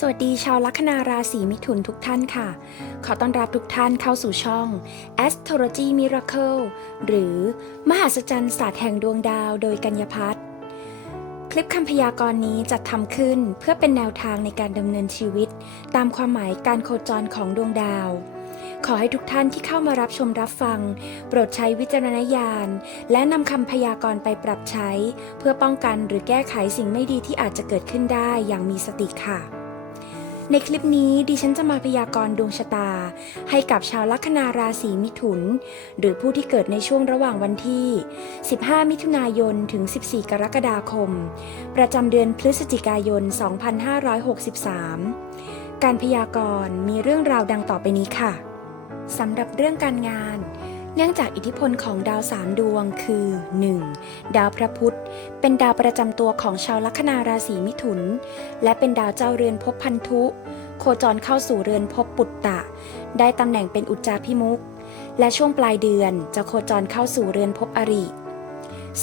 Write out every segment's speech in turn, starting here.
สวัสดีชาวลัคนาราศีมิถุนทุกท่านค่ะ ขอต้อนรับทุกท่านเข้าสู่ช่อง Astrology Miracle หรือ มหัศจรรย์ศาสตร์แห่งดวงดาวโดยกัญญพัฒน์คลิปคำพยากรณ์นี้จัดทำขึ้นเพื่อเป็นแนวทางในการดำเนินชีวิต ตามความหมายการโคจรของดวงดาว ขอให้ทุกท่านที่เข้ามารับชมรับฟัง โปรดใช้วิจารณญาณ และนำคำพยากรณ์ไปปรับใช้ เพื่อป้องกันหรือแก้ไขสิ่งไม่ดีที่อาจจะเกิดขึ้นได้อย่างมีสติค่ะ ในคลิปนี้ดิฉันจะมาพยากรณ์ดวงชะตา ให้กับชาวลัคนาราศีมิถุน หรือผู้ที่เกิดในช่วงระหว่างวันที่ 15 มิถุนายน ถึง 14 กรกฎาคม ประจำเดือนพฤศจิกายน 2563 การพยากรณ์มีเรื่องราวดังต่อไปนี้ค่ะสำหรับเรื่องการงาน เนื่องจากอิทธิพลของดาวสามดวงคือ 1. ดาวพระพุธ เป็นดาวประจำตัวของชาวลัคนาราศีมิถุน และเป็นดาวเจ้าเรือนภพพันธุ โคจรเข้าสู่เรือนภพปุตตะ ได้ตำแหน่งเป็นอุจจาพิมุก และช่วงปลายเดือนจะโคจรเข้าสู่เรือนภพอริ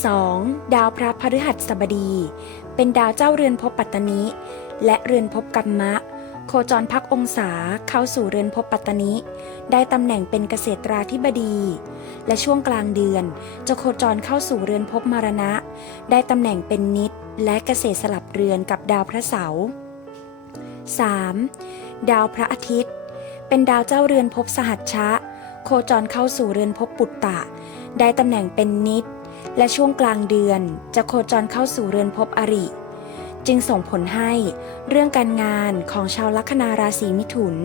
2. ดาวพระพฤหัสบดี เป็นดาวเจ้าเรือนภพปัตตนิและเรือนภพกัมมะ โคจรพักองศาเข้าสู่เรือนภพปัตตนิ ได้ตำแหน่งเป็นเกษตราธิบดี และช่วงกลางเดือน จะโคจรเข้าสู่เรือนภพมรณะ ได้ตำแหน่งเป็นนิดและเกษตรสลับเรือนกับดาวพระเสาร์ 3. ดาวพระอาทิตย์ เป็นดาวเจ้าเรือนภพสหัชชะ โคจรเข้าสู่เรือนภพปุตตะ ได้ตำแหน่งเป็นนิด และช่วงกลางเดือน จะโคจรเข้าสู่เรือนภพอริ จึงส่งผลให้เรื่องการงานของชาวลัคนาราศีมิถุน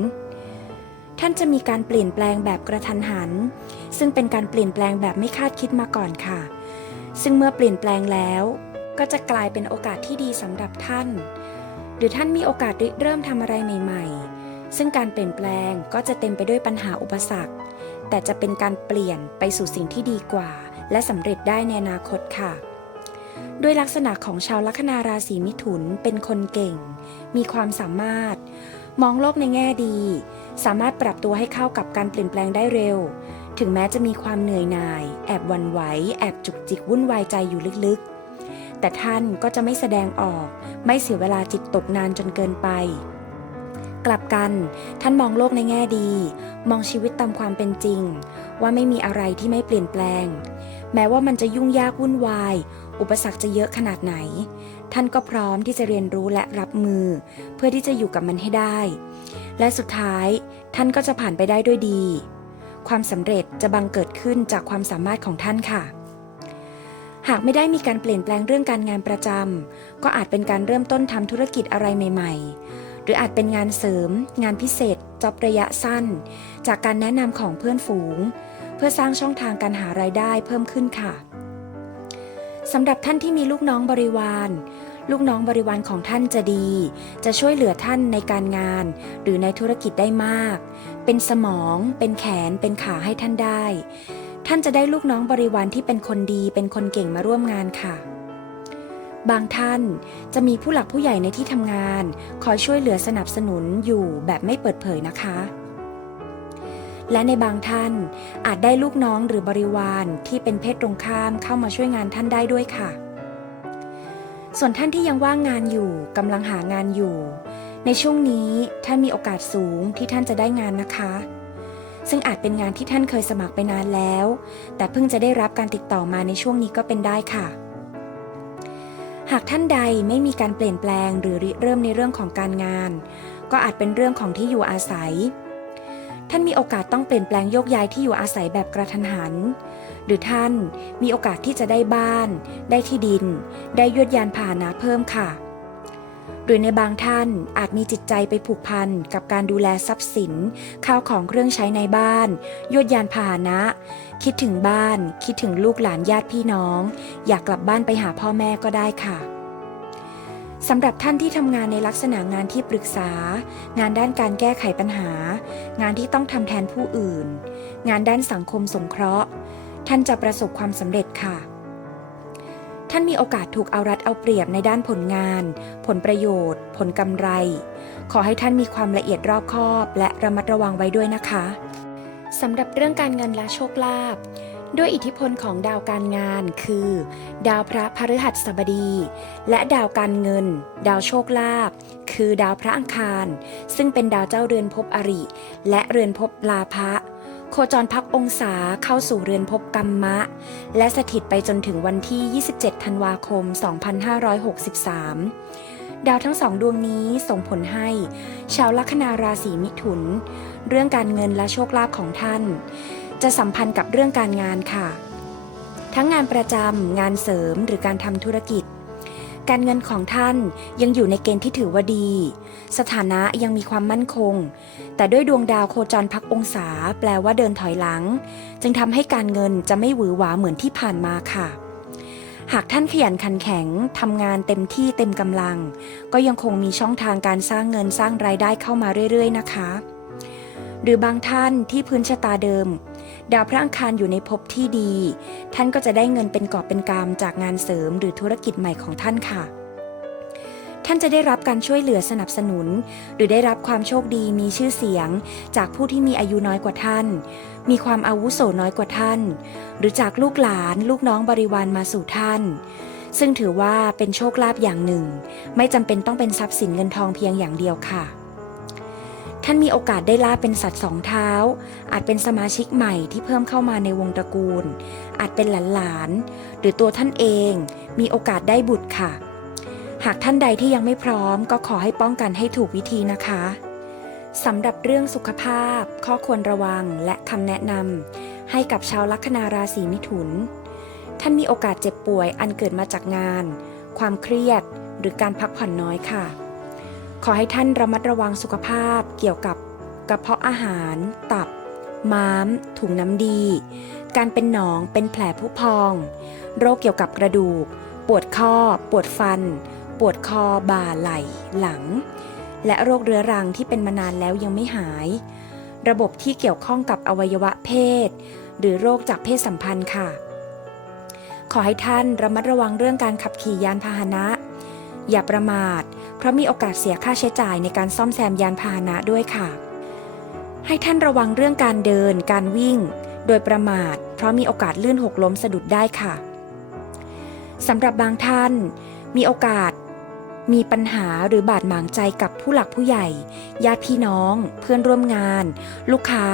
ท่านจะมีการเปลี่ยนแปลงแบบกระทันหัน ซึ่งเป็นการเปลี่ยนแปลงแบบไม่คาดคิดมาก่อนค่ะ ซึ่งเมื่อเปลี่ยนแปลงแล้ว ก็จะกลายเป็นโอกาสที่ดีสำหรับท่าน หรือท่านมีโอกาสริเริ่มทำอะไรใหม่ ๆ ซึ่งการเปลี่ยนแปลงก็จะเต็มไปด้วยปัญหาอุปสรรค แต่จะเป็นการเปลี่ยนไปสู่สิ่งที่ดีกว่า และสำเร็จได้ในอนาคตค่ะ ด้วยลักษณะของชาวลัคนาราศีมิถุนเป็นคนเก่ง มีความสามารถ มองโลกในแง่ดี สามารถปรับตัวให้เข้ากับการเปลี่ยนแปลงได้เร็ว ถึงแม้จะมีความเหนื่อยหน่าย แอบวันไหว แอบจุกจิกวุ่นวายใจอยู่ลึกๆ แต่ท่านก็จะไม่แสดงออก ไม่เสียเวลาจิตตกนานจนเกินไป กลับกัน ท่านมองโลกในแง่ดี มองชีวิตตามความเป็นจริง ว่าไม่มีอะไรที่ไม่เปลี่ยนแปลง แม้ว่ามันจะยุ่งยากวุ่นวาย อุปสรรคจะเยอะขนาดไหน ท่านก็พร้อมที่จะเรียนรู้และรับมือ เพื่อที่จะอยู่กับมันให้ได้ และสุดท้ายท่านก็จะผ่านไปได้ด้วยดี ความสำเร็จจะบังเกิดขึ้นจากความสามารถของท่านค่ะ หากไม่ได้มีการเปลี่ยนแปลงเรื่องการงานประจำก็อาจเป็นการเริ่มต้นทำธุรกิจอะไรใหม่ ๆ หรืออาจเป็นงานเสริม งานพิเศษจอบระยะสั้น จากการแนะนำของเพื่อนฝูง เพื่อสร้างช่องทางการหารายได้เพิ่มขึ้นค่ะ สำหรับท่านที่มีลูกน้องบริวาร ลูกน้องบริวารของท่านจะดี จะช่วยเหลือท่านในการงาน หรือในธุรกิจได้มาก เป็นสมอง เป็นแขน เป็นขาให้ท่านได้ ท่านจะได้ลูกน้องบริวารที่เป็นคนดี เป็นคนเก่งมาร่วมงานค่ะ บางท่านจะมีผู้หลักผู้ใหญ่ในที่ทำงาน คอยช่วยเหลือสนับสนุนอยู่แบบไม่เปิดเผยนะคะ และในบางท่านอาจได้ลูกน้องหรือบริวารที่เป็นเพศตรงข้ามเข้ามาช่วยงานท่านได้ด้วยค่ะ ส่วนท่านที่ยังว่างงานอยู่กำลังหางานอยู่ ในช่วงนี้ท่านมีโอกาสสูงที่ท่านจะได้งานนะคะ ซึ่งอาจเป็นงานที่ท่านเคยสมัครไปนานแล้ว แต่เพิ่งจะได้รับการติดต่อมาในช่วงนี้ก็เป็นได้ค่ะหากท่านใดไม่มีการเปลี่ยนแปลงหรือริเริ่มในเรื่องของการงาน ก็อาจเป็นเรื่องของที่อยู่อาศัย ท่านมีโอกาสต้องเปลี่ยนแปลงโยกย้ายที่อยู่อาศัยแบบกระทันหัน หรือท่านมีโอกาสที่จะได้บ้าน ได้ที่ดิน ได้ยวดยานพาหนะเพิ่มค่ะหรือในบางท่านอาจมีจิตใจไปผูกพันกับการดูแลทรัพย์สิน ข้าวของเครื่องใช้ในบ้าน ยวดยานพาหนะ คิดถึงบ้าน คิดถึงลูกหลานญาติพี่น้อง อยากกลับบ้านไปหาพ่อแม่ก็ได้ค่ะ สำหรับท่านที่ทำงานในลักษณะงานที่ปรึกษา งานด้านการแก้ไขปัญหา งานที่ต้องทำแทนผู้อื่น งานด้านสังคมสงเคราะห์ ท่านจะประสบความสำเร็จค่ะ ท่านมีโอกาสถูกเอารัดเอาเปรียบในด้านผลงาน ผลประโยชน์ ผลกำไร ขอให้ท่านมีความละเอียดรอบคอบ และระมัดระวังไว้ด้วยนะคะสำหรับเรื่องการเงินและโชคลาภ ด้วยอิทธิพลของดาวการงานคือ ดาวพระพฤหัสบดี และดาวการเงิน ดาวโชคลาภคือดาวพระอังคาร ซึ่งเป็นดาวเจ้าเรือนภพอริ และเรือนภพลาภะโคจรพักองศาเข้าสู่เรือนภพกัมมะ และสถิตไปจนถึงวันที่ 27 ธันวาคม 2563 ดาวทั้งสองดวงนี้ส่งผลให้ ชาวลัคนาราศีมิถุน เรื่องการเงินและโชคลาภของท่าน จะสัมพันธ์กับเรื่องการงานค่ะ ทั้งงานประจำงานเสริมหรือการทำธุรกิจ การเงินของท่านยังอยู่ในเกณฑ์ที่ถือว่าดี สถานะยังมีความมั่นคง แต่ด้วยดวงดาวโคจรพักองศา แปลว่าเดินถอยหลัง จึงทำให้การเงินจะไม่หวือหวาเหมือนที่ผ่านมาค่ะหากท่านขยันขันแข็งทำงานเต็มที่เต็มกำลัง ก็ยังคงมีช่องทางการสร้างเงินสร้างรายได้เข้ามาเรื่อยๆ นะคะ หรือบางท่านที่พื้นชะตาเดิม ดาวพระอังคารอยู่ในภพที่ดี ท่านก็จะได้เงินเป็นกอบเป็นกำจากงานเสริมหรือธุรกิจใหม่ของท่านค่ะ ท่านจะได้รับการช่วยเหลือสนับสนุน หรือได้รับความโชคดีมีชื่อเสียง จากผู้ที่มีอายุน้อยกว่าท่าน มีความอาวุโสน้อยกว่าท่าน หรือจากลูกหลานลูกน้องบริวารมาสู่ท่าน ซึ่งถือว่าเป็นโชคลาภอย่างหนึ่ง ไม่จำเป็นต้องเป็นทรัพย์สินเงินทองเพียงอย่างเดียวค่ะ ท่านมีโอกาสได้ลาบเป็นสัตว์สองเท้า อาจเป็นสมาชิกใหม่ที่เพิ่มเข้ามาในวงตระกูล อาจเป็นหลานๆ หรือตัวท่านเองมีโอกาสได้บุตรค่ะ หากท่านใดที่ยังไม่พร้อมก็ขอให้ป้องกันให้ถูกวิธีนะคะสำหรับเรื่องสุขภาพ ข้อควรระวังและคำแนะนำให้กับชาวลัคนาราศีมิถุน ท่านมีโอกาสเจ็บป่วยอันเกิดมาจากงาน ความเครียด หรือการพักผ่อนน้อยค่ะ ขอให้ท่านระมัดระวังสุขภาพเกี่ยวกับกระเพาะอาหาร ตับ ม้าม ถุงน้ำดี การเป็นหนองเป็นแผลผุพอง โรคเกี่ยวกับกระดูก ปวดข้อ ปวดฟัน ปวดคอ บ่า ไหล่ หลัง และโรคเรื้อรังที่เป็นมานานแล้วยังไม่หาย ระบบที่เกี่ยวข้องกับอวัยวะเพศ หรือโรคจากเพศสัมพันธ์ค่ะ ขอให้ท่านระมัดระวังเรื่องการขับขี่ยานพาหนะ อย่าประมาท เพราะมีโอกาสเสียค่าใช้จ่ายในการซ่อมแซมยานพาหนะด้วยค่ะ ให้ท่านระวังเรื่องการเดิน การวิ่ง โดยประมาท เพราะมีโอกาสลื่นหกล้มสะดุดได้ค่ะสำหรับบางท่าน มีโอกาส มีปัญหาหรือบาดหมางใจกับผู้หลักผู้ใหญ่ ญาติพี่น้อง เพื่อนร่วมงาน ลูกค้า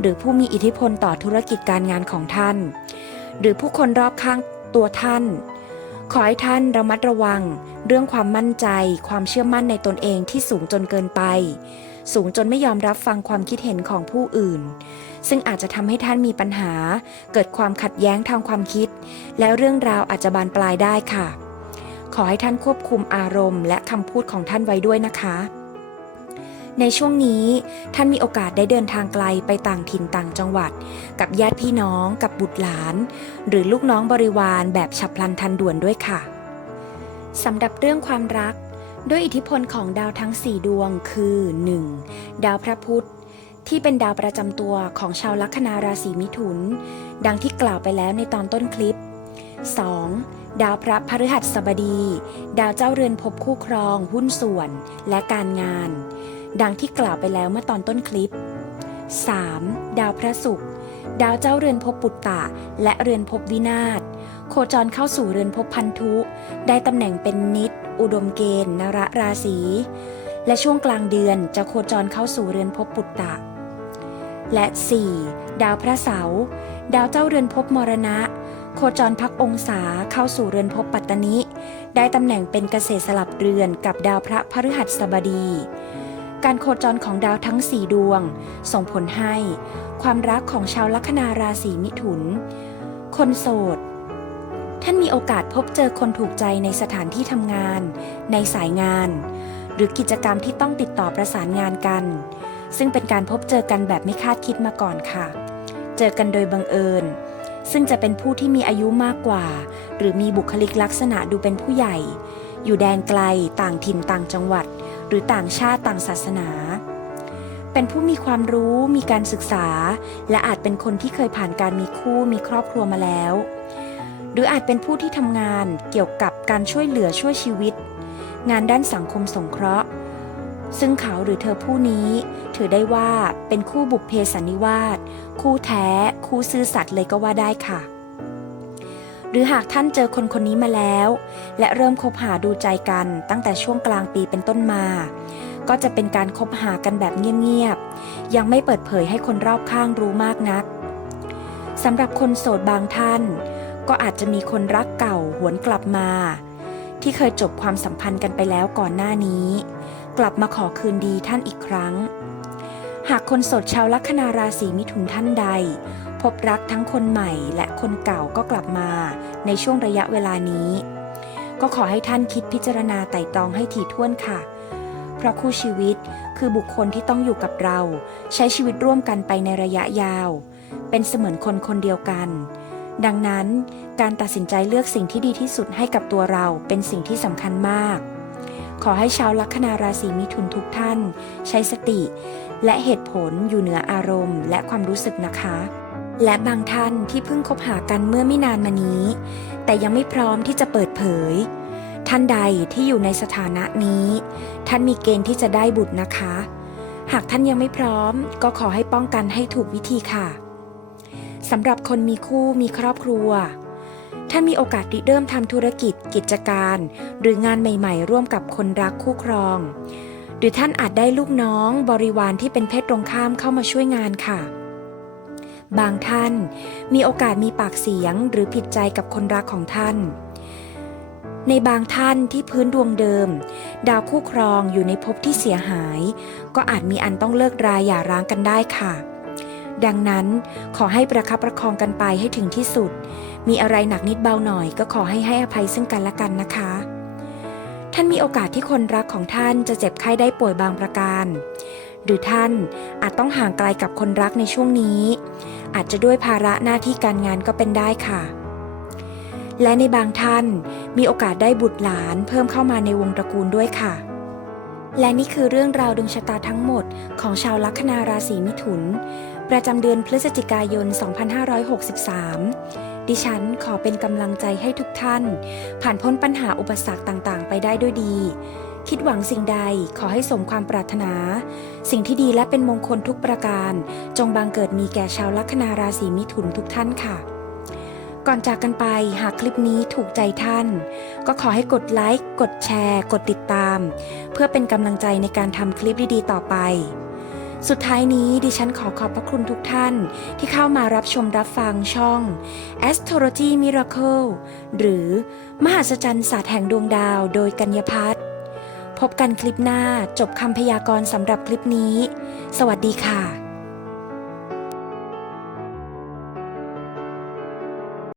หรือผู้มีอิทธิพลต่อธุรกิจการงานของท่าน หรือผู้คนรอบข้างตัวท่าน ขอให้ท่านระมัดระวัง เรื่องความมั่นใจ ความเชื่อมั่นในตนเองที่สูงจนเกินไป สูงจนไม่ยอมรับฟังความคิดเห็นของผู้อื่น ซึ่งอาจจะทำให้ท่านมีปัญหา เกิดความขัดแย้งทางความคิด แล้วเรื่องราวอาจจะบานปลายได้ค่ะ ขอให้ท่านควบคุมอารมณ์ และคำพูดของท่านไว้ด้วยนะคะ ในช่วงนี้ท่านมีโอกาสได้เดินทางไกลไปต่างถิ่นต่างจังหวัด กับญาติพี่น้องกับบุตรหลาน หรือลูกน้องบริวารแบบฉับพลันทันด่วนด้วยค่ะสำหรับเรื่องความรัก ด้วยอิทธิพลของดาวทั้ง 4 ดวงคือ 1. ดาวพระพุธที่เป็นดาวประจำตัวของชาวลัคนาราศีมิถุน ดังที่กล่าวไปแล้วในตอนต้นคลิป 2. ดาวพระพฤหัสบดี ดาวเจ้าเรือนภพคู่ครอง หุ้นส่วน และการงาน ดังที่กล่าวไปแล้วเมื่อตอนต้นคลิป 3. ดาวพระศุกร์ดาวเจ้าเรือนภพปุตตะ และเรือนภพวินาศโคจรเข้าสู่เรือนภพพันธุ ได้ตำแหน่งเป็นนิด อุดมเกณฑ์นรราศีและช่วงกลางเดือนจะโคจรเข้าสู่เรือนภพปุตตะ และ 4. ดาวพระเสาร์ดาวเจ้าเรือนภพมรณะ โคจรพักองศาเข้าสู่เรือนภพปัตตนิได้ตำแหน่งเป็นเกษตรสลับเรือนกับดาวพระพฤหัสบดี การโคจรของดาวทั้ง 4 ดวง ส่งผลให้ ความรักของชาวลัคนาราศีมิถุน คนโสด ท่านมีโอกาสพบเจอคนถูกใจในสถานที่ทำงาน ในสายงาน หรือกิจกรรมที่ต้องติดต่อประสานงานกัน ซึ่งเป็นการพบเจอกันแบบไม่คาดคิดมาก่อนค่ะ เจอกันโดยบังเอิญ ซึ่งจะเป็นผู้ที่มีอายุมากกว่า หรือมีบุคลิกลักษณะดูเป็นผู้ใหญ่ อยู่แดนไกลต่างถิ่นต่างจังหวัด หรือต่างชาติต่างศาสนา เป็นผู้มีความรู้มีการศึกษา และอาจเป็นคนที่เคยผ่านการมีคู่มีครอบครัวมาแล้ว หรืออาจเป็นผู้ที่ทำงานเกี่ยวกับการช่วยเหลือช่วยชีวิต งานด้านสังคมสงเคราะห์ ซึ่งเขาหรือเธอผู้นี้ ถือได้ว่าเป็นคู่บุพเพสันนิวาสคู่แท้ คู่ซื่อสัตย์เลยก็ว่าได้ค่ะ หรือหากท่านเจอคนคนนี้มาแล้ว และเริ่มคบหาดูใจกันตั้งแต่ช่วงกลางปีเป็นต้นมา ก็จะเป็นการคบหากันแบบเงียบๆ ยังไม่เปิดเผยให้คนรอบข้างรู้มากนักสำหรับคนโสดบางท่าน ก็อาจจะมีคนรักเก่าหวนกลับมา ที่เคยจบความสัมพันธ์กันไปแล้วก่อนหน้านี้ กลับมาขอคืนดีท่านอีกครั้ง หากคนโสดชาวลัคนาราศีมิถุนท่านใด บรักทั้งคนใหม่และคนเก่าก็กลับมาในช่วงระยะเวลานี้ ก็ขอให้ท่านคิดพิจารณาไต่ตรองให้ถี่ถ้วนค่ะ เพราะคู่ชีวิตคือบุคคลที่ต้องอยู่กับเรา ใช้ชีวิตร่วมกันไปในระยะยาว เป็นเสมือนคนคนเดียวกัน ดังนั้นการตัดสินใจเลือกสิ่งที่ดีที่สุดให้กับตัวเราเป็นสิ่งที่สำคัญมากขอให้ชาวลัคนาราศีมิถุนทุกท่าน ใช้สติ และเหตุผลอยู่เหนืออารมณ์ และความรู้สึกนะคะ และบางท่านที่เพิ่งคบหากันเมื่อไม่นานมานี้ แต่ยังไม่พร้อมที่จะเปิดเผย ท่านใดที่อยู่ในสถานะนี้ ท่านมีเกณฑ์ที่จะได้บุตรนะคะ หากท่านยังไม่พร้อม ก็ขอให้ป้องกันให้ถูกวิธีค่ะสำหรับคนมีคู่มีครอบครัว ท่านมีโอกาสริเริ่มทำธุรกิจ กิจการ หรืองานใหม่ ๆ ร่วมกับคนรักคู่ครอง หรือท่านอาจได้ลูกน้องบริวารที่เป็นเพศตรงข้ามเข้ามาช่วยงานค่ะ บางท่านมีโอกาสมีปากเสียงหรือผิดใจกับคนรักของท่าน ในบางท่านที่พื้นดวงเดิม ดาวคู่ครองอยู่ในภพที่เสียหาย ก็อาจมีอันต้องเลิกรายหย่าร้างกันได้ค่ะ ดังนั้นขอให้ประคับประคองกันไปให้ถึงที่สุด มีอะไรหนักนิดเบาหน่อยก็ขอให้ให้อภัยซึ่งกันและกันนะคะ ท่านมีโอกาสที่คนรักของท่านจะเจ็บไข้ได้ป่วยบางประการหรือท่านอาจต้องห่างไกลกับคนรักในช่วงนี้ อาจจะด้วยภาระหน้าที่การงานก็เป็นได้ค่ะ และในบางท่านมีโอกาสได้บุตรหลานเพิ่มเข้ามาในวงตระกูลด้วยค่ะ และนี่คือเรื่องราวดวงชะตาทั้งหมดของชาวลัคนาราศีมิถุน ประจำเดือนพฤศจิกายน 2563ดิฉันขอเป็นกำลังใจให้ทุกท่าน ผ่านพ้นปัญหาอุปสรรคต่าง ๆ ไปได้ด้วยดี คิดหวังสิ่งใดขอให้สมความปรารถนา สิ่งที่ดีและเป็นมงคลทุกประการ จงบังเกิดมีแก่ชาวลัคนาราศีมิถุนทุกท่านค่ะ ก่อนจากกันไปหากคลิปนี้ถูกใจท่าน ก็ขอให้กดไลค์กดแชร์ กดติดตาม เพื่อเป็นกำลังใจในการทำคลิปดีๆต่อไป สุดท้ายนี้ดิฉันขอขอบพระคุณทุกท่าน ที่เข้ามารับชมรับฟังช่อง Astrology Miracle หรือ มหัศจรรย์ศาสตร์แห่งดวงดาว โดยกัญญพัฒน์ พบกันคลิปหน้าจบคำพยากรณ์สำหรับคลิปนี้ สวัสดีค่ะ